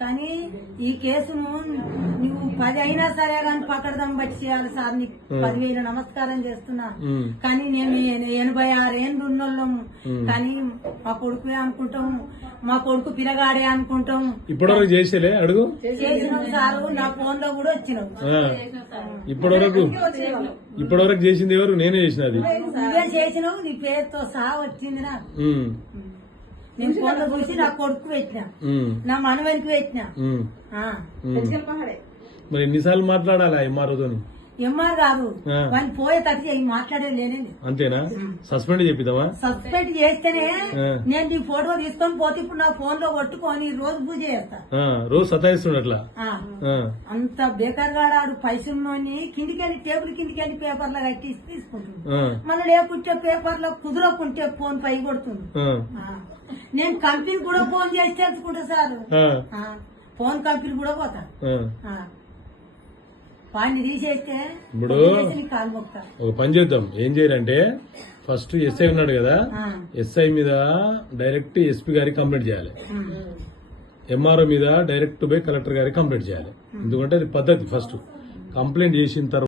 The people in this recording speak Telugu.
కానీ ఈ కేసును నువ్వు 10 అయినా సరే కానీ పకడదాం బట్టి చేయాలి సార్, నీకు 10,000 నమస్కారం చేస్తున్నా. కానీ నేను 86 ఏళ్ళు ఉన్నోళ్ళము, కానీ మా కొడుకు అనుకుంటాం, మా కొడుకు పిల్లగాడే అనుకుంటాం. ఇప్పటివరకు చేసేలే అడుగు చేసినావు సారు, నా ఫోన్ లో కూడా వచ్చినావు. ఇప్పటివరకు చేసింది ఎవరు? నేనే చేసిన. అది నువ్వే చేసినావు, నీ పేరుతో సహా వచ్చింది నాకు. నేను ఫోన్ లో చూసి నా కొడుకు పెట్టినా, నా మనవనికి పెట్టినా. మరి ఎన్నిసార్లు మాట్లాడాలా ఎంఆర్ఓతోని? ఎంఆర్ కాదు, వాళ్ళు పోయేటట్టు మాట్లాడేది లేనండి. అంతేనా? సస్పెండ్ చెప్పిద్దామా? సస్పెండ్ చేస్తేనే నేను నీ ఫోటో తీసుకొని పోతే ఇప్పుడు నా ఫోన్ లో కొట్టుకొని రోజు పూజ చేస్తా. రోజు సతాయిస్తుండట్లా. అంత బేకార్ గాడాడు పైసల్లోని కిందికెళ్ళి టేబుల్ కిందికెళ్ళి పేపర్లో కట్టి తీసుకుంటుంది. మళ్ళీ లేకుంటే పేపర్లో కుదరకుంటే ఫోన్ పై కొడుతుంది. నేను కంపెనీ కూడా ఫోన్ చేసి తెలుసుకుంటా సార్, ఫోన్ కంపెనీ కూడా పోతా. వాడిని తీసేస్తే ఇప్పుడు కాలు మొక్తా. ఒక పని చేద్దాం, ఏం చేయాలంటే ఫస్ట్ ఎస్ఐ ఉన్నాడు కదా, ఎస్ఐ మీద డైరెక్ట్ ఎస్పీ గారికి కంప్లైంట్ చేయాలి, ఎంఆర్ఓ మీద డైరెక్ట్ పోయి కలెక్టర్ గారికి కంప్లైంట్ చేయాలి. ఎందుకంటే అది పద్ధతి. ఫస్ట్ కంప్లైంట్ చేసిన తర్వాత